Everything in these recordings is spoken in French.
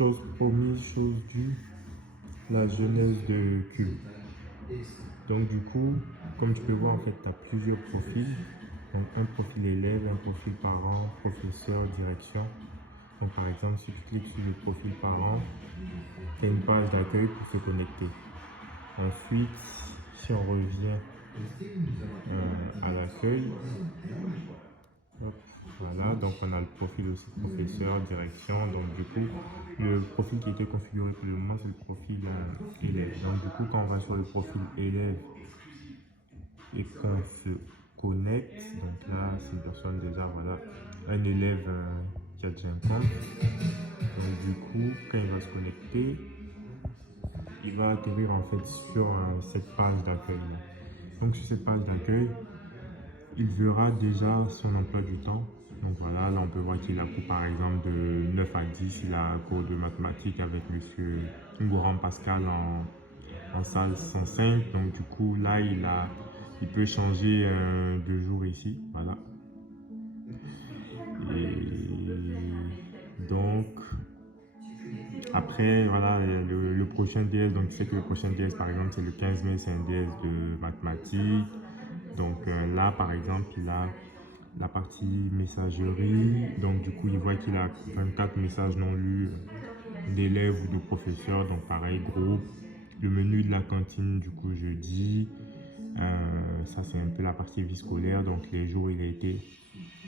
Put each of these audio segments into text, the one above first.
chose due, la genèse de Cube. Donc du coup, comme tu peux voir, en fait, tu as plusieurs profils. Donc un profil élève, un profil parent, professeur, direction. Donc par exemple, si tu cliques sur le profil parent, tu as une page d'accueil pour se connecter. Ensuite, si on revient à l'accueil, voilà, donc on a le profil aussi professeur, direction. Donc du coup, le profil qui était configuré pour le moment, c'est le profil élève. Donc du coup, quand on va sur le profil élève et qu'on se connecte, donc là, c'est une personne déjà, voilà, un élève qui a déjà un compte. Donc du coup, quand il va se connecter, il va atterrir en fait sur cette page d'accueil. Donc sur cette page d'accueil, il verra déjà son emploi du temps. Donc voilà, là on peut voir qu'il a cours par exemple de 9 à 10, il a un cours de mathématiques avec monsieur Ngouran Pascal en salle 105. Donc du coup là il peut changer de jour ici, voilà. Et donc après voilà le prochain DS, donc tu sais que le prochain DS par exemple c'est le 15 mai, c'est un DS de mathématiques. Donc là par exemple il a la partie messagerie, donc du coup il voit qu'il a 24 messages non lus d'élèves ou de professeurs, donc pareil groupe, le menu de la cantine du coup jeudi, ça c'est un peu la partie vie scolaire, donc les jours où il a été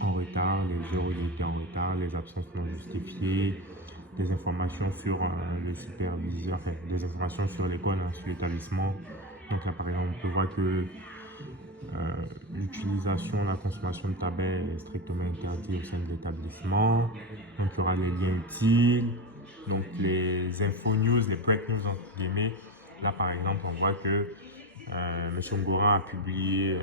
en retard, les heures où il était en retard, les absences non justifiées, des informations sur le superviseur, enfin des informations sur l'école, sur l'établissement. Donc là par exemple on peut voir que l'utilisation, la consommation de tabac est strictement interdite au sein de l'établissement. Donc il y aura les liens utiles, donc les infos news, les break news entre guillemets. Là par exemple on voit que M. Ngouran a publié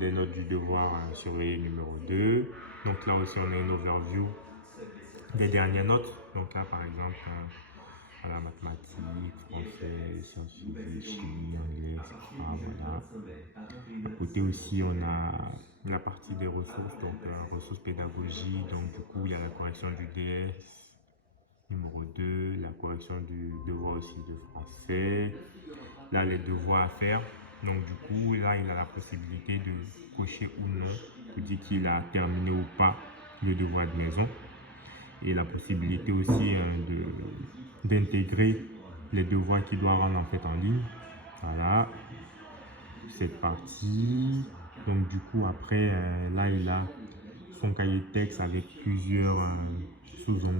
les notes du devoir surveillé numéro 2. Donc là aussi on a une overview des dernières notes. Donc là par exemple voilà, mathématiques, français, sciences physiques, chimie, anglais, etc. Voilà. À côté aussi, on a la partie des ressources, donc ressources pédagogiques. Donc du coup, il y a la correction du DS numéro 2, la correction du devoir aussi de français. Là, les devoirs à faire. Donc du coup, là, il a la possibilité de cocher ou non pour dire qu'il a terminé ou pas le devoir de maison. Et la possibilité aussi d'intégrer les devoirs qu'il doit rendre en fait en ligne. Voilà, cette partie. Donc du coup après, là il a son cahier de texte avec plusieurs sous-onglets.